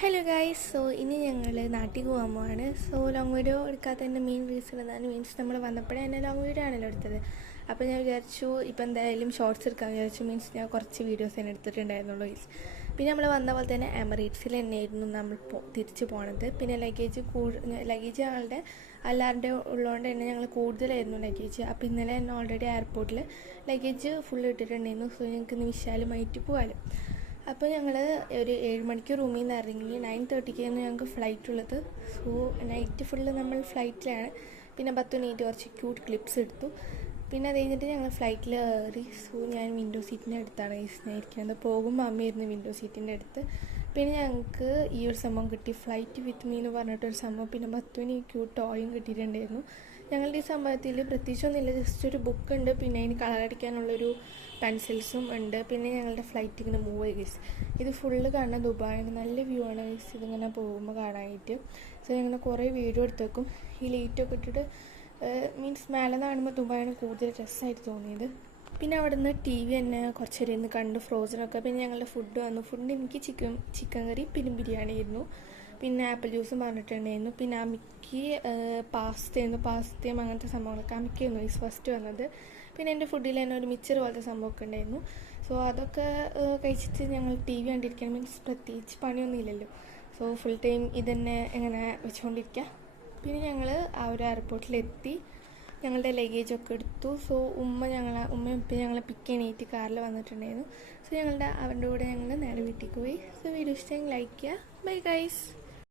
Hello guys. ഇനി ഞങ്ങൾ നാട്ടിൽ പോകാൻ പോവാണ്. ലോങ് വീഡിയോ എടുക്കാത്തതിൻ്റെ മെയിൻ റീസൺ എന്താണ് നമ്മൾ വന്നപ്പോഴേ തന്നെ ലോങ് വീഡിയോ ആണല്ലോ എടുത്തത്. അപ്പോൾ ഞാൻ വിചാരിച്ചു ഇപ്പം എന്തായാലും ഷോർട്സ് എടുക്കാൻ വിചാരിച്ചു. ഞാൻ കുറച്ച് വീഡിയോസ് തന്നെ എടുത്തിട്ടുണ്ടായിരുന്നുള്ളൂ ഗൈസ്. പിന്നെ നമ്മൾ വന്ന പോലെ തന്നെ എമിറേറ്റ്സിൽ തന്നെയായിരുന്നു നമ്മൾ തിരിച്ച് പോണത്. പിന്നെ ലഗേജ് ഞങ്ങളുടെ എല്ലാവരുടെ ഉള്ളതുകൊണ്ട് തന്നെ ഞങ്ങൾ കൂടുതലായിരുന്നു ലഗേജ്. അപ്പോൾ ഇന്നലെ തന്നെ ഓൾറെഡി എയർപോർട്ടിൽ ലഗേജ് ഫുൾ ഇട്ടിട്ടുണ്ടായിരുന്നു. ഞങ്ങൾക്ക് ഇന്ന് വിശാലമായിട്ട് പോകാമല്ലോ. അപ്പോൾ ഞങ്ങൾ ഒരു 7 മണിക്ക് റൂമിൽ നിന്ന് ഇറങ്ങി 9:30 ഞങ്ങൾക്ക് ഫ്ലൈറ്റ് ഉള്ളത്. നൈറ്റ് ഫുള്ള് നമ്മൾ ഫ്ലൈറ്റിലാണ്. പിന്നെ 10 മിനിറ്റ് കുറച്ച് ക്യൂട്ട് ക്ലിപ്സ് എടുത്തു. പിന്നെ അത് കഴിഞ്ഞിട്ട് ഞങ്ങൾ ഫ്ലൈറ്റിൽ കയറി. ഞാൻ വിൻഡോ സീറ്റിൻ്റെ അടുത്താണ് ഇരിക്കുന്നത്. പോകുമ്പോൾ അമ്മയായിരുന്നു വിൻഡോ സീറ്റിൻ്റെ അടുത്ത്. പിന്നെ ഞങ്ങൾക്ക് ഈ ഒരു സംഭവം കിട്ടി, ഫ്ലൈറ്റ് വിത്ത് മീ എന്ന് പറഞ്ഞിട്ടൊരു സംഭവം. പിന്നെ 10 ക്യൂട്ട് ടോയും കിട്ടിയിട്ടുണ്ടായിരുന്നു. ഞങ്ങളുടെ ഈ സംഭവത്തിൽ പ്രത്യേകിച്ചൊന്നുമില്ല, ജസ്റ്റ് ഒരു ബുക്ക് ഉണ്ട്, പിന്നെ അതിന് കളറടിക്കാനുള്ളൊരു പെൻസിൽസും ഉണ്ട്. പിന്നെ ഞങ്ങളുടെ ഫ്ലൈറ്റ് ഇങ്ങനെ മൂവ് ആയി ഗൈസ്. ഇത് ഫുള്ള് കാണുന്ന ദുബായാണ്, നല്ല വ്യൂ ആണ് ഗൈസ് ഇതിങ്ങനെ പോകുമ്പോൾ കാണാനായിട്ട്. ഞങ്ങൾ കുറേ വീഡിയോ എടുത്ത് വെക്കും. ഈ ലൈറ്റൊക്കെ ഇട്ടിട്ട് മേലെ കാണുമ്പോൾ ദുബായാണ് കൂടുതൽ രസമായിട്ട് തോന്നിയത്. പിന്നെ അവിടെ നിന്ന് ടി വി തന്നെ കുറച്ച് നേരം ഇരുന്ന് കണ്ട് ഫ്രോസനൊക്കെ. പിന്നെ ഞങ്ങളുടെ ഫുഡ് വന്നു. ഫുഡ് എനിക്ക് ചിക്കൻ കറി പിന്നെ ബിരിയാണി ആയിരുന്നു. പിന്നെ ആപ്പിൾ ജ്യൂസും പറഞ്ഞിട്ടുണ്ടായിരുന്നു. പിന്നെ അമ്മയ്ക്ക് പാസ്തയും അങ്ങനത്തെ സംഭവങ്ങളൊക്കെ അമ്മയ്ക്കായിരുന്നു ഫസ്റ്റ് വന്നത്. പിന്നെ എൻ്റെ ഫുഡിൽ തന്നെ ഒരു മിച്ചർ പോലത്തെ സംഭവമൊക്കെ ഉണ്ടായിരുന്നു. അതൊക്കെ കഴിച്ചിട്ട് ഞങ്ങൾ ടി വി കണ്ടിരിക്കണം. പ്രത്യേകിച്ച് പണിയൊന്നും ഇല്ലല്ലോ. ഫുൾ ടൈം ഇതന്നെ എങ്ങനെ വെച്ചുകൊണ്ടിരിക്കുക. പിന്നെ ഞങ്ങൾ ആ ഒരു എയർപോർട്ടിലെത്തി. ഞങ്ങളുടെ ലഗേജൊക്കെ എടുത്തു. ഉമ്മയും ഉപ്പയും ഞങ്ങളെ പിക്ക് ചെയ്യാനായിട്ട് കാറിൽ വന്നിട്ടുണ്ടായിരുന്നു. അവരുടെ കൂടെ ഞങ്ങൾ നേരെ വീട്ടിലേക്ക് പോയി. വീഡിയോ ഇഷ്ടമെങ്കിൽ ലൈക്ക് ചെയ്യുക. Bye guys.